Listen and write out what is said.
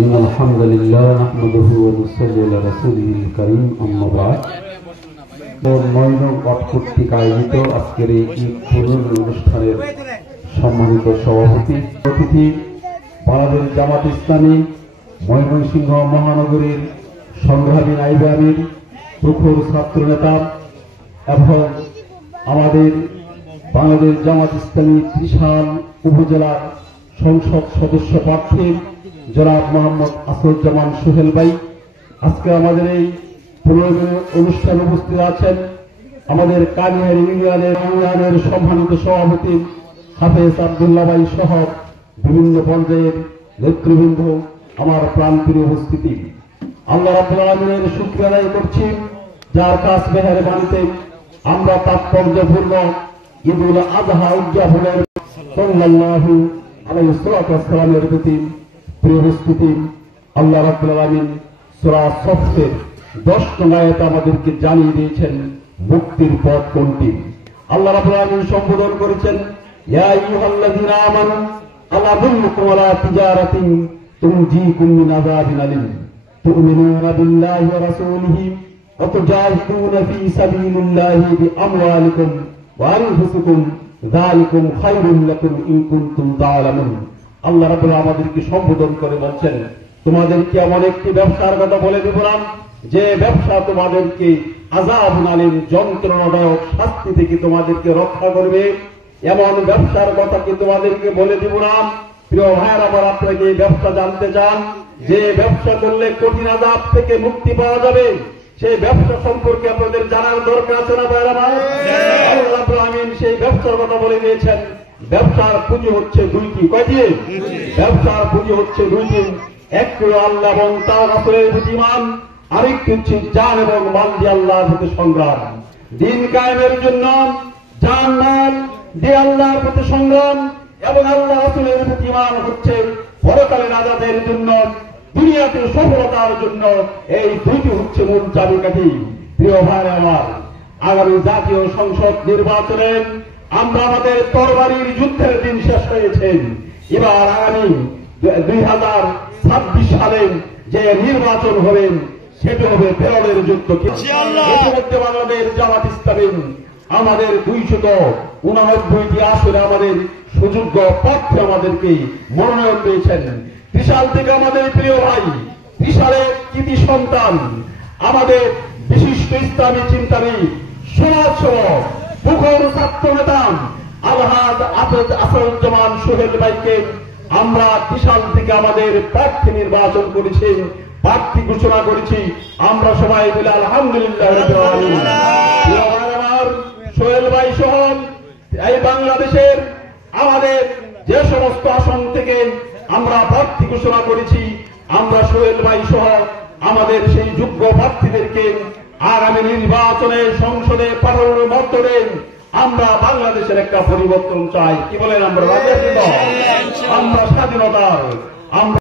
إن الحمد لله نحمده ونصلي على رسوله الكريم أما بعد কর্তৃক আয়োজিত আজকের এই অনুষ্ঠানের সম্মানিত সভাপতি অতিথি বাংলাদেশ জামাত ইসলামী ময়মনসিংহ মহানগরীর সংগ্রামী নায়েবে আমির প্রখর ছাত্র নেতা এবং আমাদের বাংলাদেশ জামাত ইসলামী ত্রিশাল উপজেলার সংসদ সদস্য প্রার্থী জনাব মোহাম্মদ আসদুজ্জামান সোহেল ভাই, আজকে আমাদের এই অনুষ্ঠানে উপস্থিত আছেন আমাদের কানিয়ার ইউনিয়নের সম্মানিত সভাপতি হাফেজ আব্দুল্লাহ ভাই সহ বিভিন্ন পর্যায়ের নেতৃবৃন্দ, আমার প্রাণপ্রিয় উপস্থিতি। আল্লাহ রাব্বুল আলামিনের শুকরিয়া আদায় করছি, যার কাছ মেহেরবানিতে আমরা তাৎপর্যপূর্ণ ঈদুল আযহা উদযাপনের সাল্লাল্লাহু আলাইহি ওয়াসাল্লামের প্রতি প্রিয় উপস্থিতি। আল্লাহ রাব্বুল আলামিন সূরা সফের 10 নং আয়াতে আমাদেরকে জানিয়ে দিয়েছেন মুক্তির পথ কোনটি। আল্লাহ রাব্বুল আলামিন সম্বোধন করেছেন, ইয়া আইয়ুহাল্লাযীনা আমানু আলা আদুল্লুকুম আলা তিজারাতিন তুনজিকুম মিন আযাবিন আলীম তু'মিনুনা বিল্লাহি ওয়া রাসূলিহি ওয়া তুজাহিদুনা ফী সাবিলিল্লাহি বিআমওয়ালিকুম ওয়া আনফুসিকুম যালিকুম খায়রুল লাকুম ইন কুনতুম তা'লামুন। আল্লাহ রাব্বুল আলামিন আমাদেরকে সম্বোধন করে বলছেন, তোমাদেরকে এমন একটি ব্যবসার কথা বলে দেব না যে ব্যবসা তোমাদেরকে আযাবুন আলীম যন্ত্রণাদায়ক শাস্তি থেকে তোমাদেরকে রক্ষা করবে। এমন ব্যবসার কথা কি তোমাদেরকে বলে দিব না? প্রিয় ভাইয়ের আমার, আপনাকে এই ব্যবসা জানতে চান যে ব্যবসা করলে কঠিন আযাব থেকে মুক্তি পাওয়া যাবে, সেই ব্যবসা সম্পর্কে আপনাদের জানার দরকার আছে না ভাইয়ের আমার? আল্লাহ রাব্বুল আলামিন সেই ব্যবসার কথা বলে দিয়েছেন। ব্যবসার পুঁজি হচ্ছে দুইটি। কয়টি? ব্যবসার পুঁজি হচ্ছে দুইটি। একটি আল্লাহ এবং তার রাসূলের প্রতি ঈমান, আরেকটি হচ্ছে জান এবং মাল দিয়ে আল্লাহর প্রতি সংগ্রাম। দিন কায়েমের জন্য জান মাল দিয়ে আল্লাহর প্রতি সংগ্রাম এবং আল্লাহ রাসূলের প্রতি ঈমান হচ্ছে পরকালে নাজাতের জন্য, দুনিয়াতে সফলতার জন্য। এই দুইটি হচ্ছে মূল চাবিকাঠি। প্রিয় ভাই আমার, আগামী জাতীয় সংসদ নির্বাচনে আমরা আমাদের তরবারির যুদ্ধের দিন শেষ হয়েছে। এবার আগামী 2026 সালে যে নির্বাচন হবে সেটি হবে ফেরনের যুদ্ধ। ইতিমধ্যে বাংলাদেশ জামাত ইসলামী আমাদের 289টি আসনে আমাদের সুযোগ্য প্রার্থী আমাদেরকে মনোনয়ন দিয়েছেন। ত্রিশাল থেকে আমাদের প্রিয় ভাই, ত্রিশালের কৃতি সন্তান, আমাদের বিশিষ্ট ইসলামী চিন্তাবিদ, সমাজসেবক, প্রখর ছাত্র নেতা আলহাজ আসদুজ্জামান সোহেল ভাইকে আমরা ত্রিশাল থেকে আমাদের প্রার্থী নির্বাচন করেছি, প্রার্থী ঘোষণা করেছি। আমরা সবাই মিলে আলহামদুলিল্লাহ রাব্বিল আলামিন। আমার সোহেল ভাই সহ এই বাংলাদেশের আমাদের যে সমস্ত আসন থেকে আমরা প্রার্থী ঘোষণা করেছি, আমরা সোহেল ভাই সহ আমাদের সেই যোগ্য প্রার্থীদেরকে আগামী নির্বাচনে সংসদে পাঠানোর মাধ্যমে আমরা বাংলাদেশের একটা পরিবর্তন চাই। কি বলেন? আমরা রাজি আছি তো? আমরা স্বাধীনতার আমরা